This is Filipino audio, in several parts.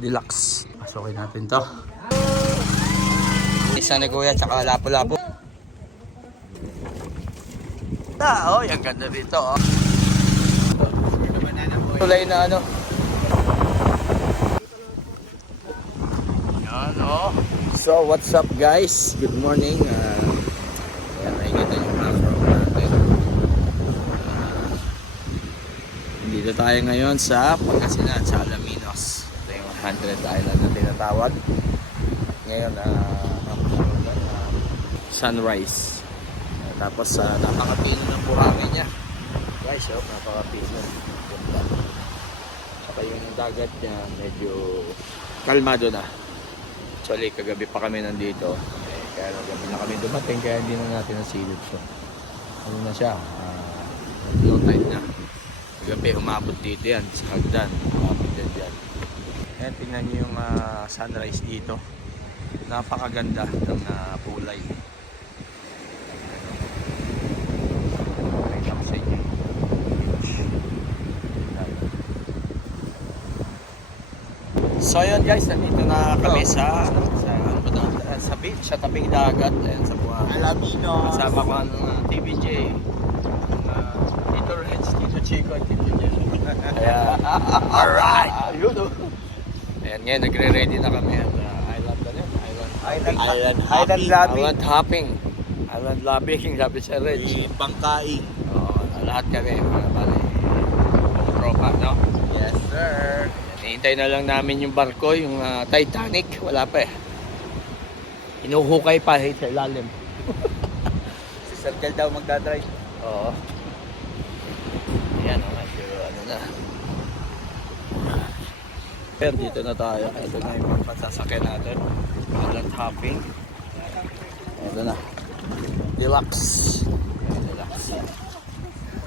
Deluxe. Pasukin natin to. Isa ni Kuya, tsaka lapo-lapo. Oh, yung ganda dito. Oh. Tulay na ano. Yan, oh. So, what's up guys? Good morning. Yan, nakikita yung macro natin. Dito tayo ngayon sa Pangasinan, sa Alaminos. Ito yung 100 Island na tinatawag. Ngayon, sunrise. Tapos, napakapino ng buhangin niya. Guys, oh, napakapino. Ganda. Saka yung dagat niya, medyo kalmado na. Actually, kagabi pa kami nandito. Kaya gabi na kami dumating, kaya hindi na natin nasilip siya. Ano na siya? Low tide na. Kagabi, umabot dito yan, sa hagdan. Umabot din yan. Ayan, tingnan nyo yung sunrise dito. Napakaganda ng kulay. So yun guys, nandito na kami sa beach, sa tabing dagat. Ayan, sa Alaminos. kasama ko ang TVJ. Tito Reds, Tito Chico, Tito Jen. Ayan. Alright! Ayun o. Ayan, ngayon nagre-ready na kami at island na yun. Island hopping. Island lobbing, sabi sa Reds. Bangkaing. Oo, lahat kami, mga bali. Tropa, no? Yes, sir. Hintay na lang namin yung barko, yung Titanic. Wala pa eh. Inuhukay pa sa ilalim. Si Circle daw magdadrive. Oo. Ayan, medyo ano na. Pero dito na tayo. Ito na yung mga pansasakyan natin. Island hopping. Ito na. Deluxe. Deluxe.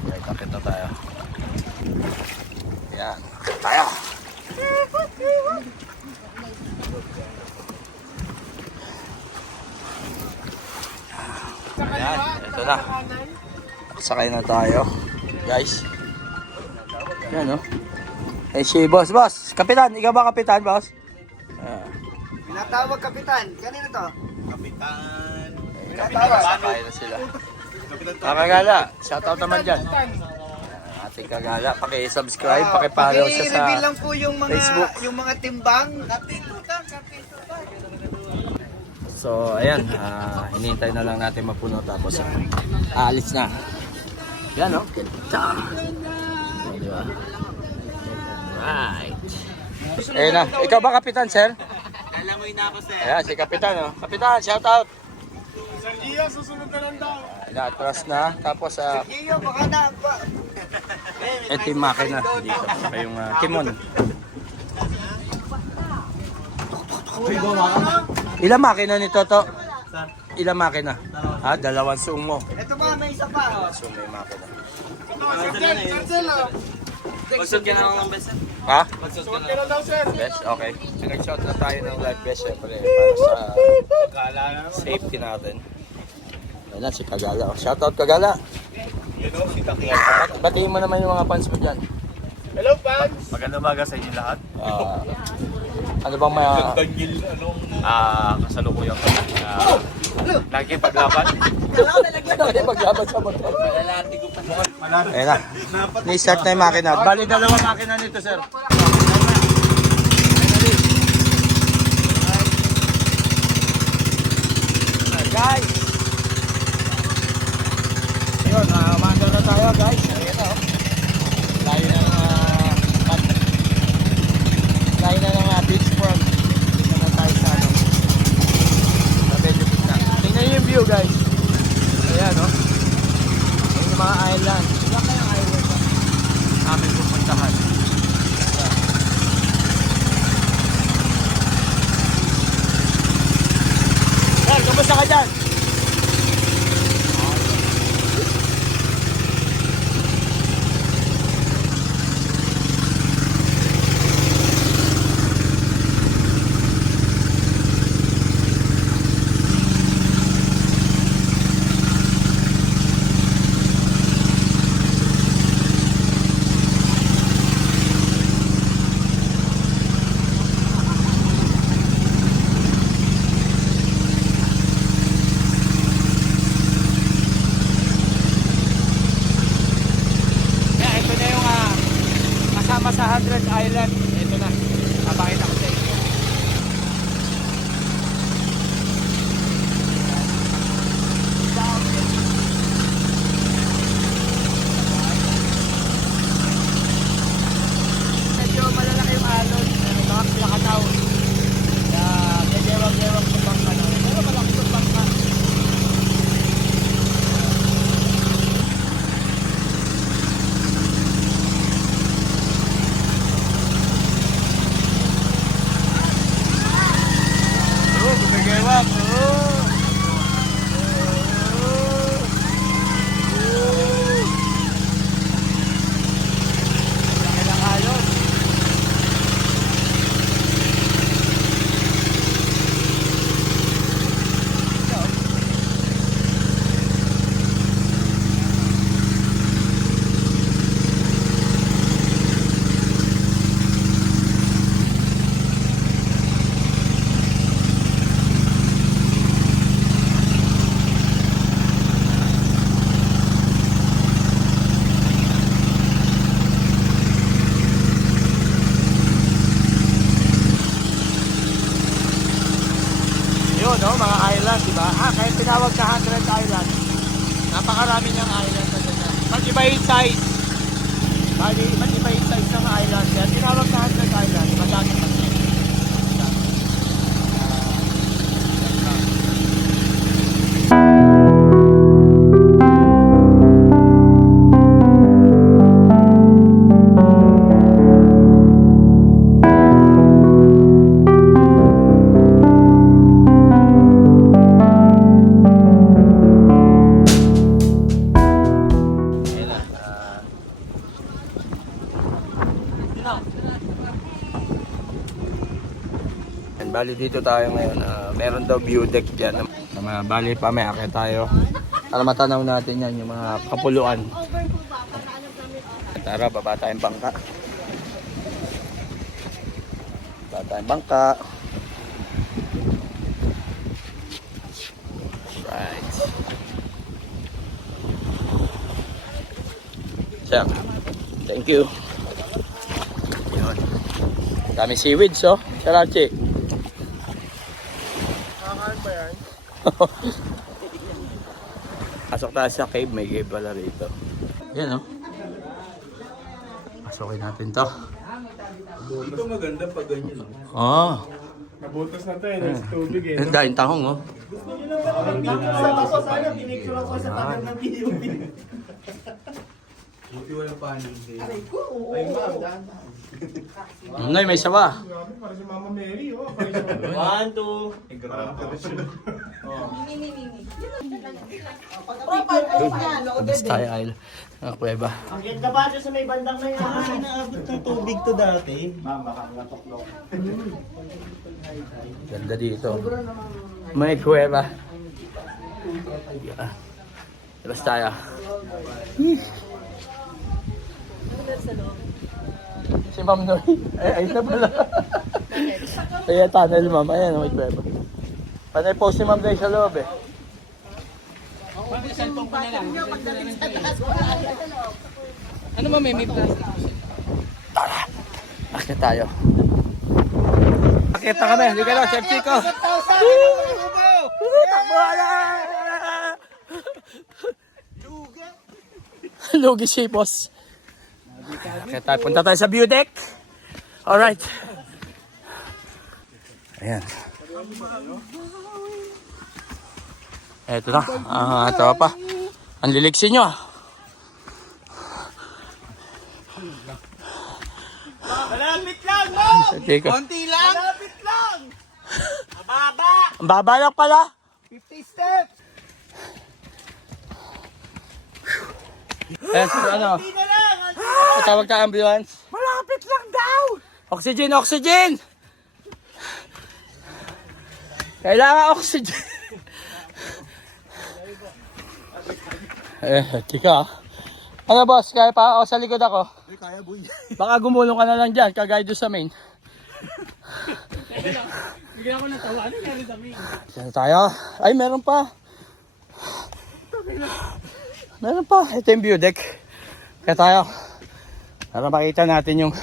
Okay, takit na tayo. Ayan. Tayo. Ayan, ito na. Sakay na tayo, guys. Ayan, no? Eh, si boss. Kapitan, ikaw ba kapitan, boss? Pinatawag kapitan. Kanino to? Kapitan. Sakay na sila. Kakagala, shoutout naman dyan. Ating Kagala, paki-subscribe, paki-follow siya sa I-reveal lang po yung mga Facebook. yung mga timbang. So, ayan, hinihintay na lang natin mapuno tapos aalis na. Yan, no? Diba? Right. Ayun na. Ikaw ba kapitan, sir? Alamoy na ako, sir. Ayan, si kapitan, no? Kapitan, shout out. Sir Gio, susunod na lang daw. Na-atras na. Tapos, Gio, baka na. ito yung makina dito. Saka yung timon. Ilang makina nito to? Ilang makina? Dalawang sumo. Ito ba, may isa pa. Sumo yung makina. Magsud ka na lang ng best, sir. Ha? Magsud ka na lang daw, sir. Best? Okay. Nag-shot na tayo ng live best syempre para sa safety natin. Ayan na si Kagala. Shoutout Kagala. Batiin mo naman yung mga fans mo dyan. Hello, fans. Magandang umaga sa inyo lahat. Ano bang may... Daniel, kasalukuyan ko. Nakikipaglaban. Maglaban sa motor. Ayan na. Ni-start na yung makina. Bali, dalawang makina nito, sir. Guys! Ayun, umandar na tayo, guys. Ayan na, oh. Layo na ng beachfront. Dito na tayo sa ano. Sa medyo gitna. Tingnan nyo yung view, guys. Ayan, no? Ayan yung mga island. Iba kayang island na namin pupuntahan. Ayan. Sir, kumusta ka dyan? 100 Island. Ito na. Papakita ko sa inyo. Medyo malalaki yung alon. Mga pinakataw. Kaya gegewang-gewang sa bangka na. Pero malaki yung bangka. Gumigewang. Laki ng alon. Yun, no, mga island, di ba? Kaya tinawag na 100 Island. Napakarami niyang island na ganyan. Ba't iba yung size? Bali, ba't iba yung size ng island? Kaya tinawag na 100 Island. Madami pa siya. And bali dito tayo ngayon, meron daw view deck dyan. Bali pa may akit tayo para matanaw natin yan, yung mga kapuluan. Tara, baba tayong bangka. Baba tayong bangka. Right. So, thank you. Yun. Dami seaweeds, oh. Sarachi. Kakain ba yan? Pasok tayo sa cave, may cave pala rito. Yan, oh. Pasukin natin to. Dito maganda pag ganyan. Oh. Nabutas na tayo, nasa tubig eh. Ang daing tahong, oh. Sa sana, pinicture ako sa tagal ng video. Buti walang panig eh. Ay ma'am, dahan-dahan. Ngay, may sawa. Grabe, para si Mama Mary, oh. 1, 2. Labas tayo, Isle. Ang kuweba. Ang ganda ba doon sa may bandang na yun? Inaabot ng tubig to dati. Ganda dito. May kuweba. Yeah. Labas tayo. Si Ma'am Noy. Ay na pala. Kaya tunnel, Ma'am. Ayan, may kuweba. Panay post si Ma'am guys sa loob eh. Ano ba may plastic? Tara! Akit tayo. Akit na kami. Hindi ka lang, Chef Chico. Takbo na! Lugi si boss. Akit tayo. Punta tayo sa view deck. Alright. Ayan. Eto na. Ito pa. Ang liligsin nyo ah. Malapit lang, no! Chico. Konti lang! Malapit lang! Mababa! Ang baba lang pala. 50 steps! Ayan, so ano? Hindi na lang! Tawag ka ambulance. Malapit lang daw! Oxygen, oxygen! Kailangan oxygen. Tika. Ano boss, kaya pa ako sa likod ako? Kaya boy. Baka gumulong ka na lang dyan, kagaya doon sa main. Bigyan ako ng tawa. Ano meron sa main? Diyan tayo. Ay, meron pa. Meron pa. Ito yung view deck. Kaya tayo. Para makita natin yung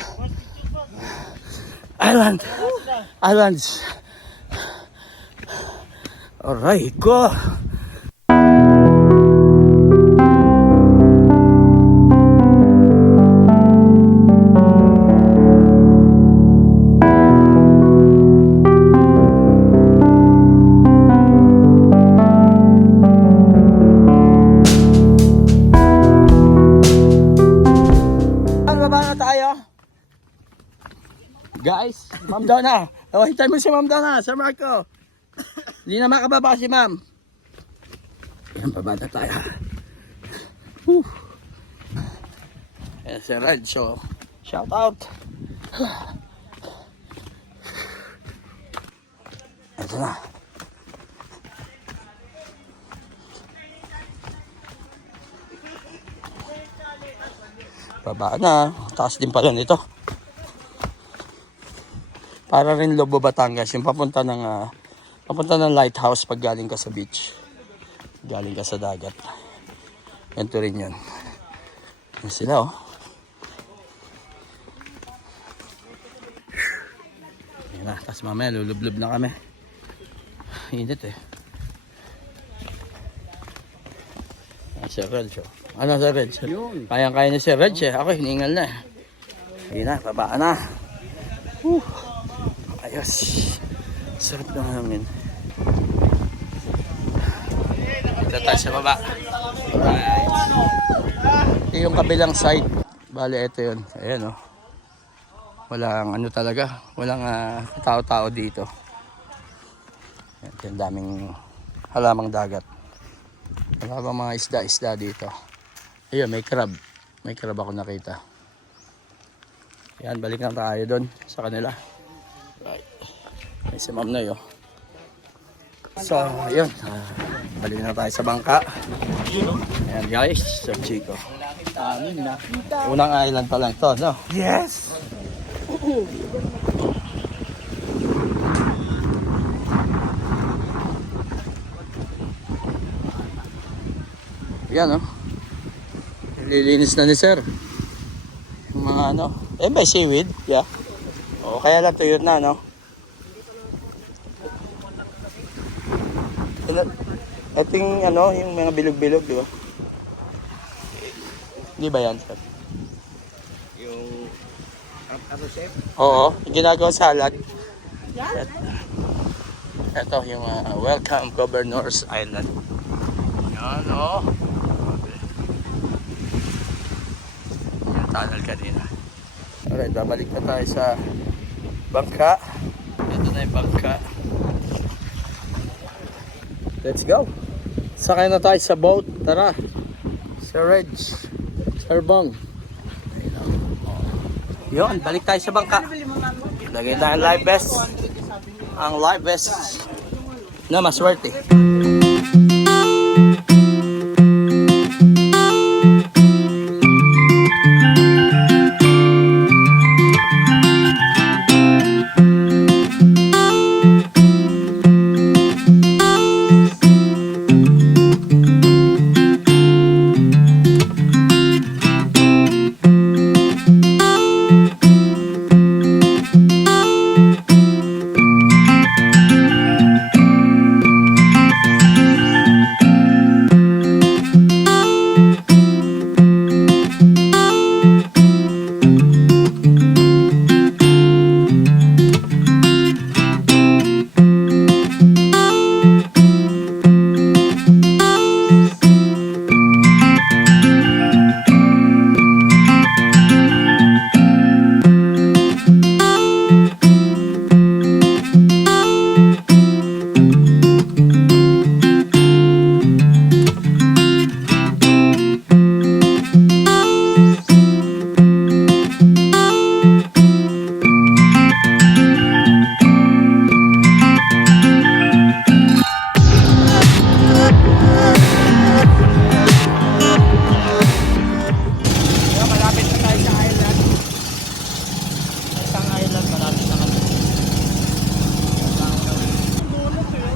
Island. Islands. Alright, go. Baba na tayo. Guys, Ma'am Donna. Oh, hintay mo si Ma'am Donna, Sir Marco. Hindi na makababa si Ma'am. Ayan, baba na tayo. Ayan, si Red. So, shout out. Ito na. Baba na. Taas din pala nito. Para rin Lobo, Batangas. Yung papunta ng lighthouse pag galing ka sa beach. Galing ka sa dagat. Ganito rin yun. Yan sila oh. Yan na. Tapos mamaya lulublob na kami. Init eh. Sir Reg. Ano Sir Reg? Kayang-kaya ni Sir Reg eh. Ako hiningal na. Ayun na, babaan na. Ayos. Sarap ng hangin. Ito tayo sa baba. Alright. Ito yung kabilang side. Bale, ito yun. Ayan o. Walang ano talaga. Walang tao-tao dito. Ito yung daming halamang dagat. Wala bang mga isda-isda dito. Ayun, may crab. May crab ako nakita. Yan, balik na tayo doon sa kanila. Right. May si Ma'am Noy, oh. So, ayun. Balik na tayo sa bangka. Ayan guys, Sir Chico. Unang island pa lang to, no? Yes! Yan, oh. Lilinis na ni Sir. Yung mga ano. Eh, may seaweed. Yeah. O, kaya lang tuyot na, no? Ito yung ano, yung mga bilog-bilog, di ba? Di ba yan, Sir? Yung ano chef? Oo, yung ginagawa salad. Ito yung Welcome Governor's Island. Yan, oh. Yan, tunnel kanina. Alright, babalik na tayo sa bangka. Ito na yung bangka. Let's go. Sakay na tayo sa boat. Tara. Sir Reg. Sir Bong. Yun, balik tayo sa bangka. Lagay tayo live vest. Ang live vest na maswerte.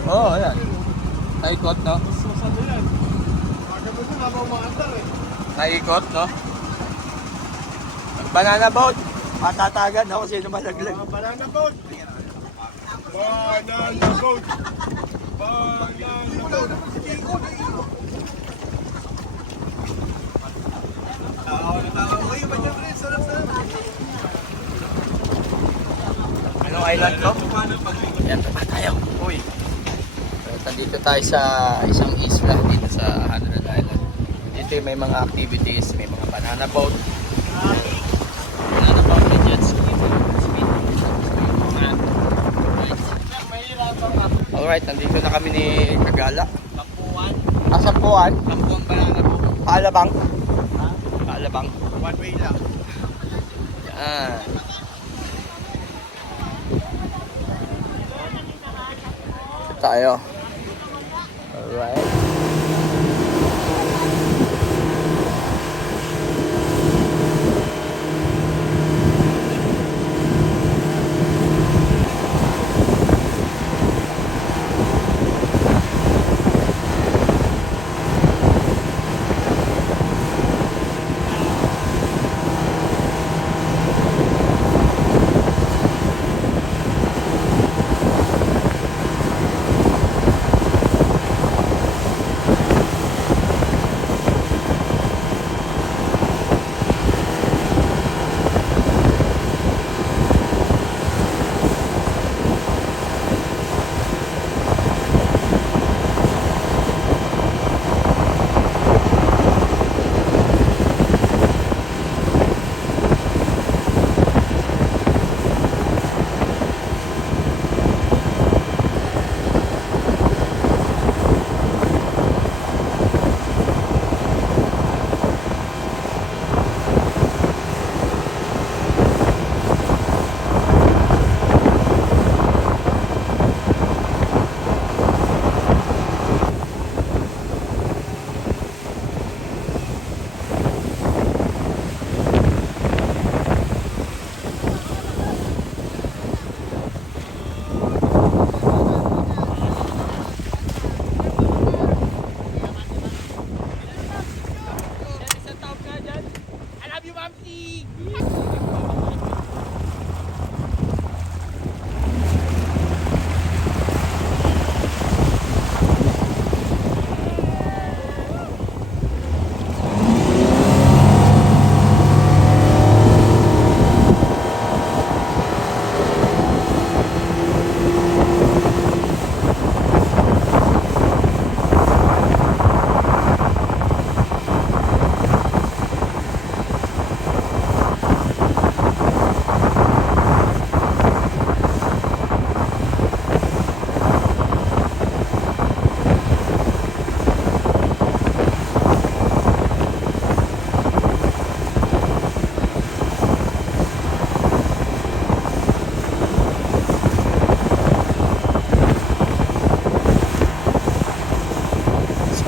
Oo, oh, ayan. Naikot, no? Naikot, no? Banana boat. Matatagan ako sino malaglag. Banana boat! Banana boat! Banana boat! Anong island to? Yan, pa tayo. Uy. Nandito tayo sa isang isla dito sa Hanran Island. Dito may mga activities, may mga banana boat. Banana boat, may jet ski. Alright, nandito na kami ni Kagala. Sampuan. Sampuan. Sampuan banana boat. Paalabang. Paalabang. One way lang. Yan. Tayo. Alright.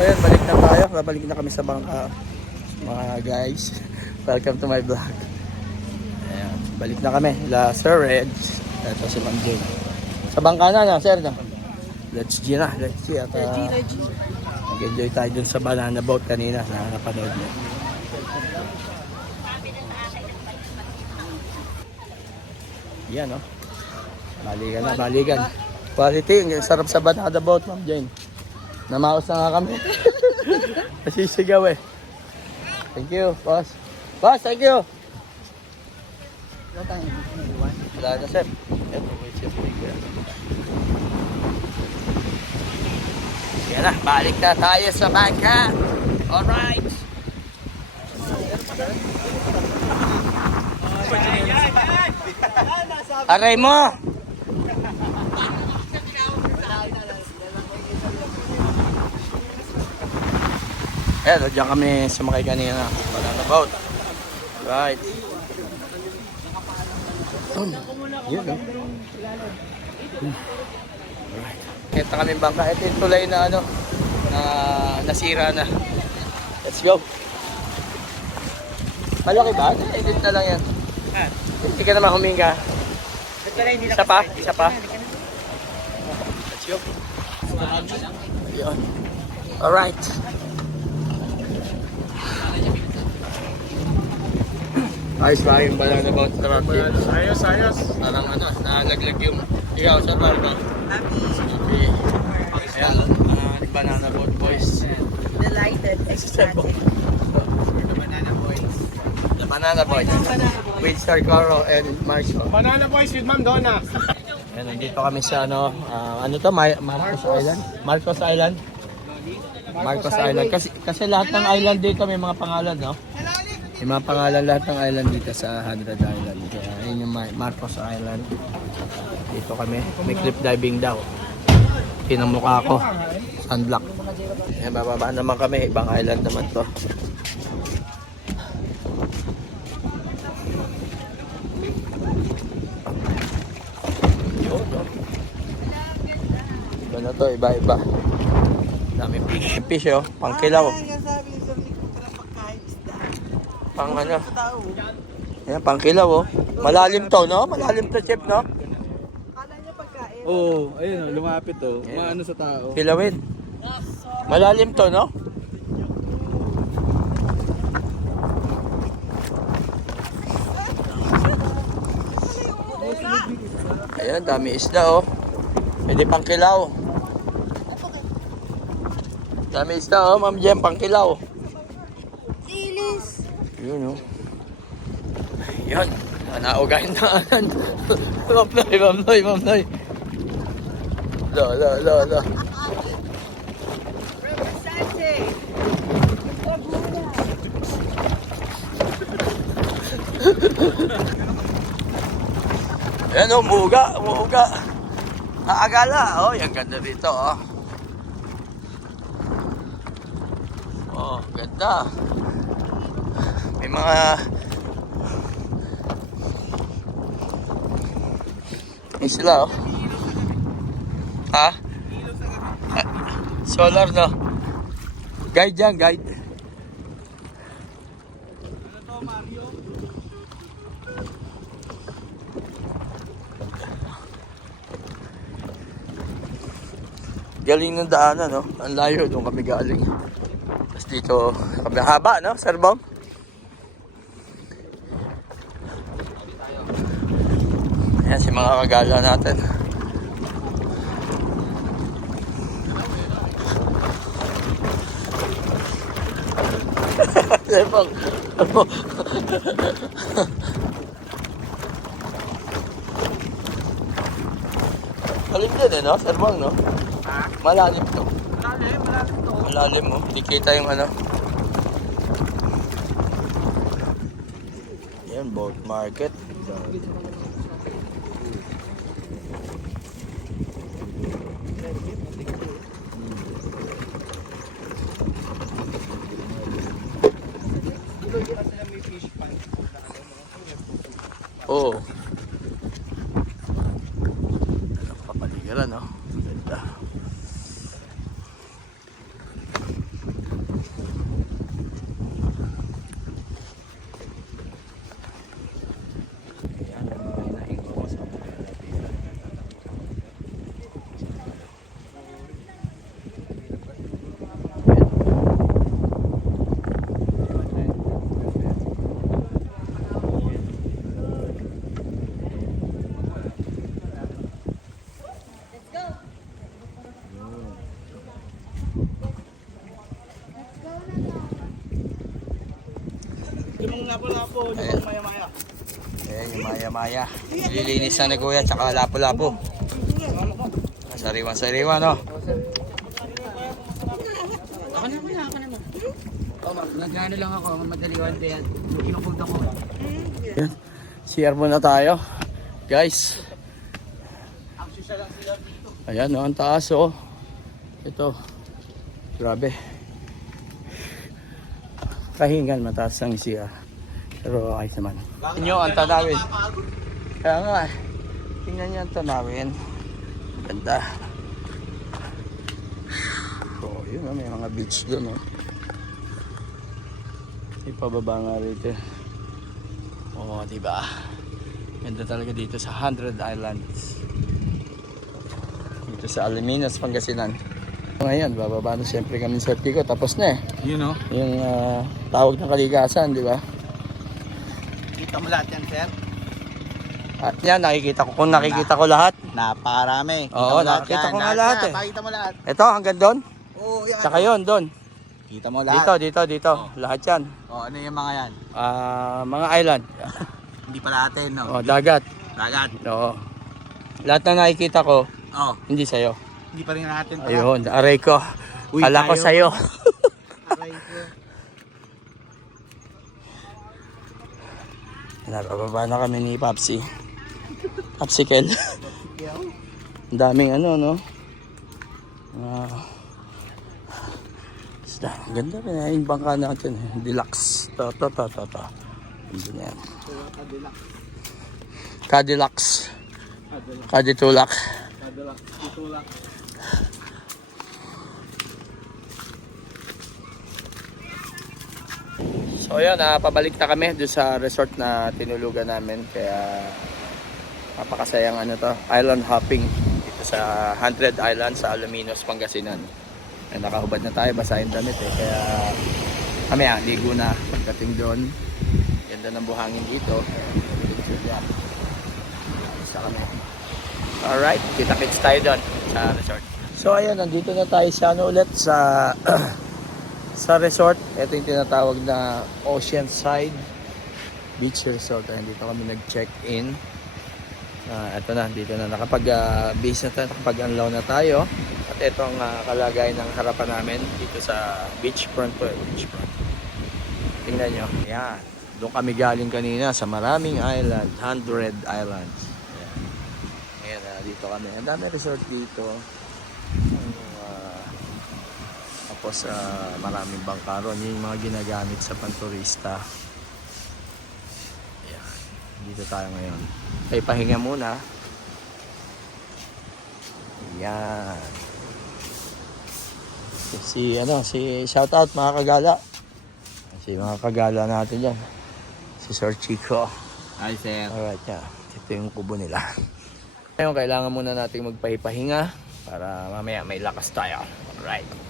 Ayan, balik na tayo. Babalik na kami sa bangka. Mga guys, welcome to my vlog. Ayan, balik na kami. La Sir Red. Ito si Ma'am Jane. Sa bangka na, sir. Na. Let's G na. Let's G. At nag-enjoy tayo dun sa banana boat kanina na napanood niya. Yan, oh. Balikan na, balikan. Quality. Ang sarap sa banana boat, Ma'am Jane. Namaos na nga kami. Nasisigaw eh. Thank you, boss. Boss, thank you. Wala na, sir. Yan na, balik na tayo sa bangka. Alright. Aray mo! Ayan, dyan kami sumakay kanina. Banana boat. Right. Yun, no? Alright. Ito kami bangka. Ito yung tulay na ano, na nasira na. Let's go. Malaki ba? Edit na lang yan. Hindi ka naman huminga. Isa pa? Isa pa? Let's go. Yun. Alright. Ayos ba yung banana boat truck? Ayos, ayos. Parang ano, nalaglag yung ikaw sa barko. Happy. Ayan, banana boat boys. Delighted, ecstatic. The banana boys. With Sir Coro and Marshall. Banana Boys with Ma'am Donna. Ayan, nandito kami sa ano, ano to? Marcos Island? Marcos Island? Marcos Island. Kasi lahat ng island dito may mga pangalan, no? May mga pangalan lahat ng island dito sa 100 Island. Kaya yun yung Marcos Island. Dito kami. May cliff diving daw. Pinamukha ko. Sunblock. Ayan, bababa naman kami. Ibang island naman to. Iba na to, iba-iba. Dami fish. Fish, oh. Pangkilaw. Pang ano. Ayan, pangkilaw, oh. Malalim to, no? Malalim to, chef, no? Oo, ayun o, lumapit o. Maano sa tao. Kilawin. Malalim to, no? Ayan, dami isda, oh. Pwede pang kilaw. Dami isda, oh. Ma'am Jem, pang kilaw. Ilis! Yun, oh. Yun. Naugayin na anan. Ma'am Noy. Lo. Represente! Ayan, oh, umuuga. Naagala. Oh, yung ganda dito, oh. Oh, ganda. May mga isla, oh. Ha? Solar, no? Guide yan, guide. Galing ng daanan, no? Ang layo, doon kami galing. Tapos dito, kami haba, no? Sir Bong? Ayan si mga kagala natin. Sir Bong. Malim din eh, no? Sir Bong, no? Malalim to. Malalim mo. Hindi kita yung ano. Yan, boat market. Oo. Ano kapaligiran, no? Ganda. Yung lapo-lapo, yung maya-maya. Ayan yung maya-maya. Nililinis na ni Kuya, tsaka lapo-lapo. Sariwa-sariwa, no? Ako naman. Nagano lang ako, madaliwan ko yan. Pinupunta ko. Ayan. CR muna tayo. Guys. Ayan, no? Ang taas, oh. Ito. Grabe. Kahingan, mataas ang CR. Pero ayos naman. Tingnan nyo ang tanawin. Kaya nga, tingnan nyo ang tanawin. Ganda. So, yun, may mga beach doon. Ipababa nga rito. Oo, diba? Ganda talaga dito sa 100 Islands. Dito sa Alaminos, Pangasinan. Ngayon, bababa na siyempre kami sa Pico. Tapos na eh. You know? Yung tawag ng kalikasan, di ba? Nakita mo lahat yan, sir? At yan, nakikita ko. Kung nakikita ko lahat. Napakarami. Oo, nakita ko nga lahat eh. Pakita mo lahat. Ito, hanggang doon. Oo, yan. Tsaka yun, doon. Kita mo lahat. Dito. Lahat yan. Oo, ano yung mga yan? Mga island. Hindi pa natin, no? Dagat. Dagat. Oo. Lahat na nakikita ko, Oo. hindi sa'yo. Hindi pa rin natin. Ayun, aray ko. Uy, Kala ko tayo. sa'yo. Aray ko. Nabababa na kami ni Papsi. Popsicle. Ang daming ano, no? Isda. Ang ganda rin yung bangka natin. Deluxe. To. Hindi na yan. Cadillacs. Caditulak. So yun, pabalik na kami doon sa resort na tinulugan namin. Kaya napakasayang island hopping dito sa 100 Island sa Alaminos, Pangasinan. Ay, nakahubad na tayo, basa yung damit eh. Kaya kami ligo na pagdating doon. Ganda ng buhangin dito. Isa kami. Alright, kita-kits tayo doon sa resort. So ayan, nandito na tayo sa ulit sa sa resort. Ito yung tinatawag na Oceanside Beach Resort. Ayan, dito kami nag-check-in. Ito na, dito na nakapag-base na tayo, nakapag-unlaw na tayo. At ito ang kalagayan ng harapan namin dito sa beachfront po. Beachfront. Tingnan nyo. Ayan. Doon kami galing kanina sa maraming island, 100 islands. Ayan. Ayan, dito kami. Ang dami resort dito. Tapos maraming bangkaron. Yun yung mga ginagamit sa panturista. Ayan. Dito tayo ngayon. Ay, pahinga muna. Ayan. Si shout out mga kagala. Si mga kagala natin yan. Si Sir Chico. Hi, sir. Alright, yeah. Ito yung kubo nila. Ngayon, kailangan muna natin magpahipahinga para mamaya may lakas tayo. Alright.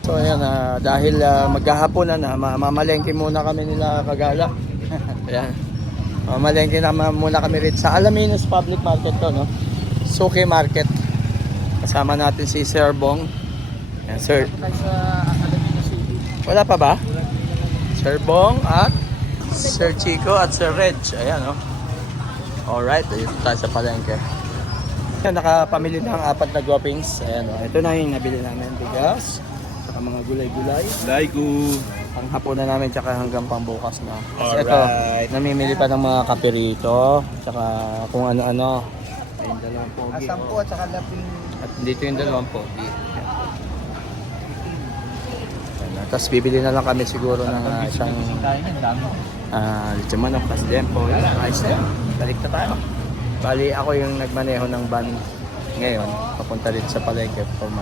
So ayan, dahil maghahaponan na, mamalengke muna kami nila kagala. Ayan. Mamalengke na muna kami rin sa Alaminos Public Market to, no? Suki Market. Kasama natin si Sir Bong. Ayan, Sir. Wala pa ba? Sir Bong at Sir Chico at Sir Reg. Ayan, no? Alright, dito tayo sa palengke. Ayan, nakapamili na ang 4 na guwapings. Ayan, no? Ito na yung nabili namin. Bigas. Saka mga gulay-gulay. Daigu. Pang hapon na namin tsaka hanggang pambukas na. Kasi Alright. ito, namimili pa ng mga kape rito. Tsaka kung ano-ano. Ayun, 2 pogi. Asampu at saka laping. At dito yung 2 pogi. Tapos bibili na lang kami siguro ng isang lechon manok, tas dempo. Ayos na yun. Balik na tayo. Bali, ako yung nagmaneho ng van ngayon. Papunta dito sa palengke from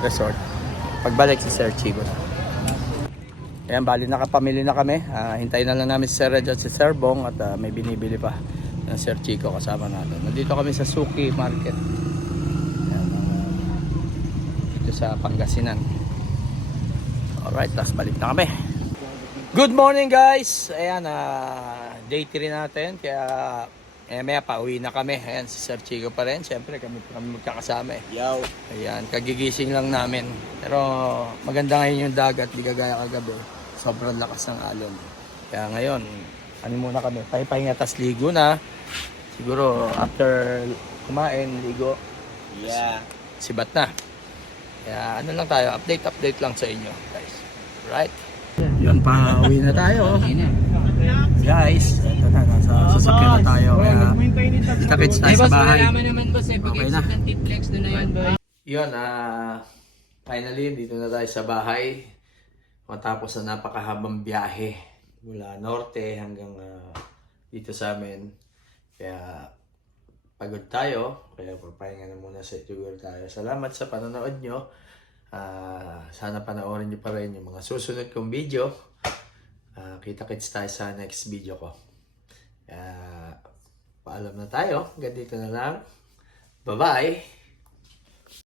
resort. Pagbalik si Sir Chico na. Ayan, bali nakapamili na kami. Hintayin na lang namin si Sir Reg at si Sir Bong at may binibili pa ng Sir Chico kasama natin. Nandito kami sa Suki Market. Ayan, dito sa Pangasinan. Alright, tapos balik na kami. Good morning guys! Ayan, day 3 natin. Kaya maya pa, uwi na kami. Ayan, si Sir Chico pa rin. Siyempre, kami magkakasama eh. Yaw. Ayan, kagigising lang namin. Pero maganda ngayon yung dagat, di kagaya kagabi. Sobrang lakas ng alon. Kaya ngayon, ano muna kami, pahinga tas ligo na. Siguro after kumain, ligo, Yeah. sibat na. Kaya ano lang tayo, update lang sa inyo guys. Right? Yun, pauwi na tayo. Guys, ito na, nasa sasakyan na tayo. Kaya kita-kits tayo sa bahay. Malaman naman boss eh, Okay bigay na. ng titlex doon na yun boy. Yun, finally, dito na tayo sa bahay. Matapos na napakahabang biyahe mula norte hanggang dito sa amin. Kaya pagod tayo, kaya papahinga na muna sa siguro tayo. Salamat sa panonood nyo. Sana panoorin nyo pa rin yung mga susunod kong video. Kita-kits tayo sa next video ko. Paalam na tayo. Hanggang dito na lang. Bye-bye!